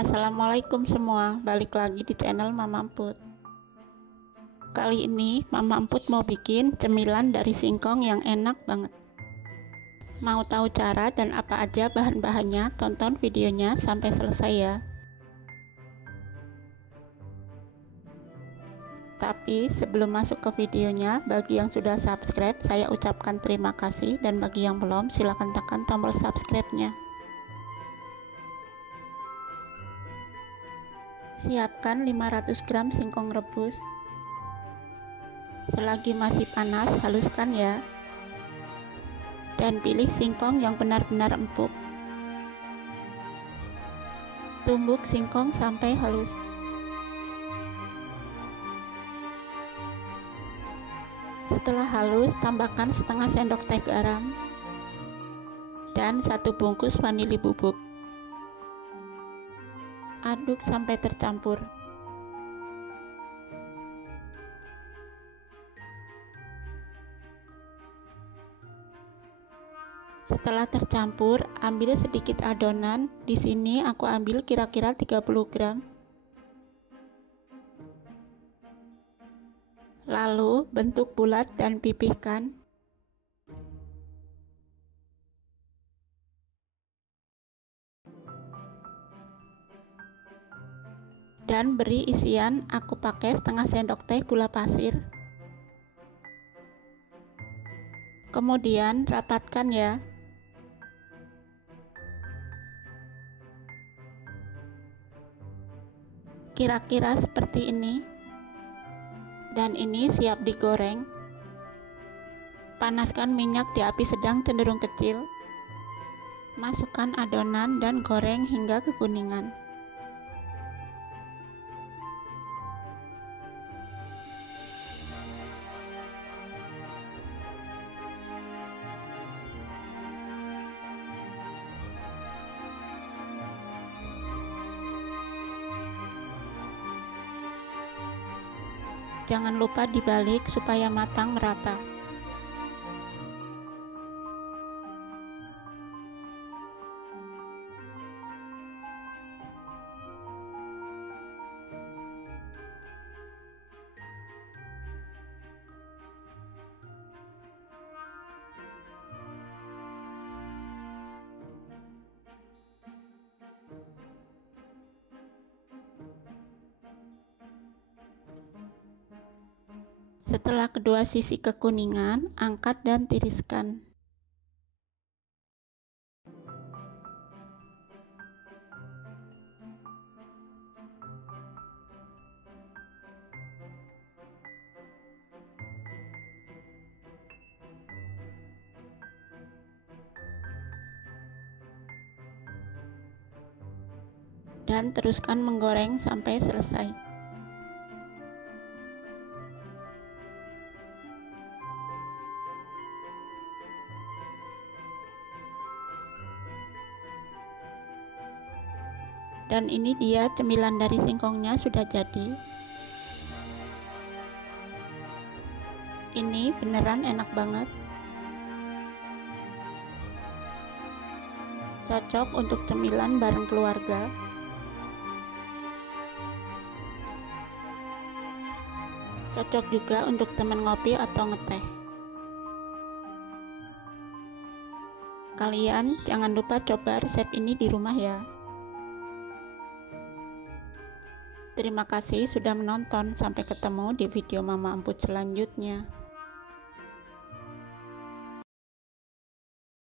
Assalamualaikum semua, balik lagi di channel Mama Emput. Kali ini Mama Emput mau bikin cemilan dari singkong yang enak banget. Mau tahu cara dan apa aja bahan-bahannya? Tonton videonya sampai selesai ya. Tapi sebelum masuk ke videonya, bagi yang sudah subscribe saya ucapkan terima kasih, dan bagi yang belum silahkan tekan tombol subscribe-nya. Siapkan 500 gram singkong rebus. Selagi masih panas, haluskan ya. Dan pilih singkong yang benar-benar empuk. Tumbuk singkong sampai halus. Setelah halus, tambahkan setengah sendok teh garam dan 1 bungkus vanili bubuk. Aduk sampai tercampur. Setelah tercampur, ambil sedikit adonan. Di sini aku ambil kira-kira 30 gram. Lalu bentuk bulat dan pipihkan. Dan beri isian, aku pakai setengah sendok teh gula pasir. Kemudian rapatkan ya. Kira-kira seperti ini. Dan ini siap digoreng. Panaskan minyak di api sedang cenderung kecil. Masukkan adonan dan goreng hingga kekuningan. Jangan lupa dibalik supaya matang merata. Setelah kedua sisi kekuningan, angkat dan tiriskan. Dan teruskan menggoreng sampai selesai. Dan ini dia cemilan dari singkongnya sudah jadi. Ini beneran enak banget. Cocok untuk cemilan bareng keluarga. Cocok juga untuk teman ngopi atau ngeteh. Kalian jangan lupa coba resep ini di rumah ya. Terima kasih sudah menonton. Sampai ketemu di video Mama Emput selanjutnya.